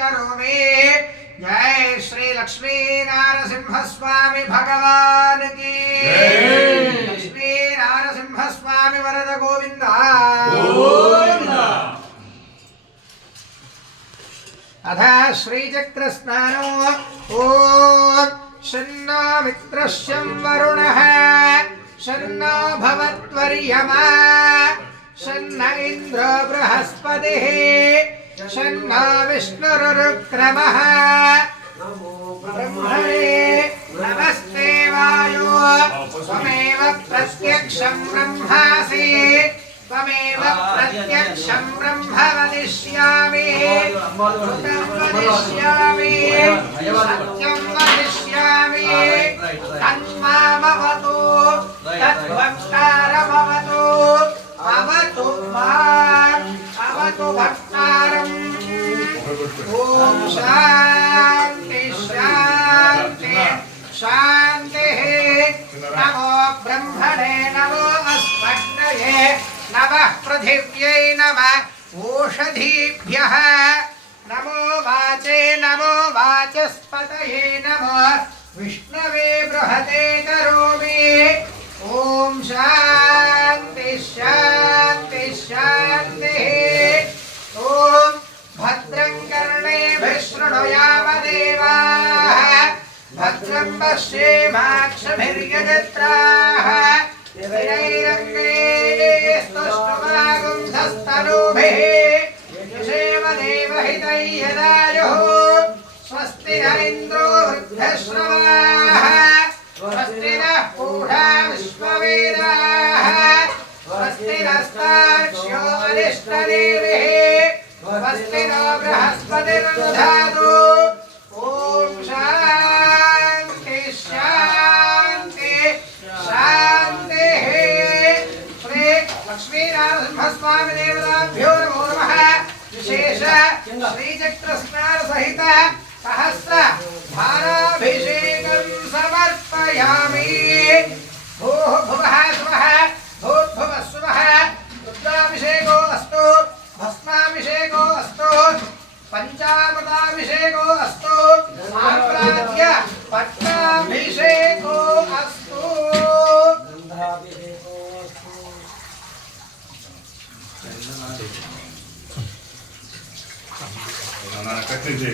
नमस्करोमि। जय श्री लक्ष्मी नारसिंह स्वामी भगवान की लक्ष्मी नारसिंह स्वामी वरद गोविंद अथ श्रीचक्र स्नानो ओम शन्नो मित्रश्यं वरुणः शन्नो भवत्वर्यमा शन्न इन्द्रो बृहस्पतिः शन्नो विष्णुरुक्रमः ब्रह्मणे नमस्ते वायो त्वमेव प्रत्यक्षं ब्रह्मासि त्वमेव प्रत्यक्षं ब्रह्म वदिष्यामि सत्यं वदिष्यामि सत्यं वदिष्यामि तन्मामवतु तद्भक्तारमवतु अवतु माम् अवतु भक्तारम् ॐ शान्ति शान्ति शान्तिः नमो ब्रह्मणे नमो अस्मद्गये नमः पृथिव्यै नमः ओषधीभ्यः नमो वाचे नमो वाचस्पतये नमो विष्णवे बृहते करोमि ॐ शान्ति शान्ति शान्तिः ॐ भद्रं कर्णेभिः शृणुयामदेवाः भद्रं पश्येमाक्षभिर्यजत्राः स्तुष्टुवागुंधस्तनूभिः यशेम देवहितं यदायुः स्वस्ति न इन्द्रो वृद्धश्रवाः स्वस्ति नः पूषा विश्ववेदाः स्वस्ति नस्तार्क्ष्यो अरिष्टनेमिः स्वस्ति नो बृहस्पतिर्दधातु ॐ शान्ति शान्ति शान्तिः श्री लक्ष्मीनारसिंहस्वामी देवताभ्यो नमो नमः विशेष श्रीचक्रस्नान सहित सहस्र भाराभिषेकं समर्पयामि भूः भुवः स्वः भूर्भुवः स्वः रुद्राभिषेको अस्तु भस्माभिषेको अस्तु पंचामृताभिषेको अस्तु साम्राज्य पट्टाभिषेको अस्तु कटनी